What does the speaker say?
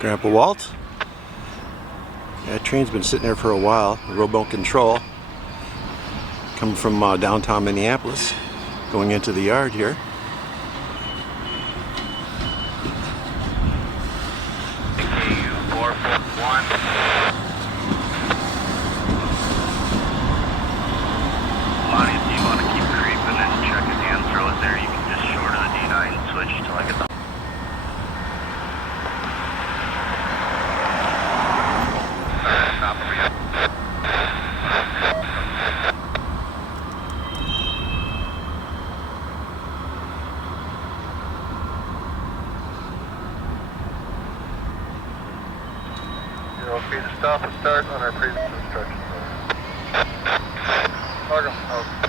Grandpa Walt. That train's been sitting there for a while. Remote control. Coming from downtown Minneapolis, going into the yard here. Lonnie, if you want to keep creeping and checking hand throws there, you can just shorter the D9 and switch till I get the... Stop for you. You're okay to stop and start on our previous instructions. Welcome.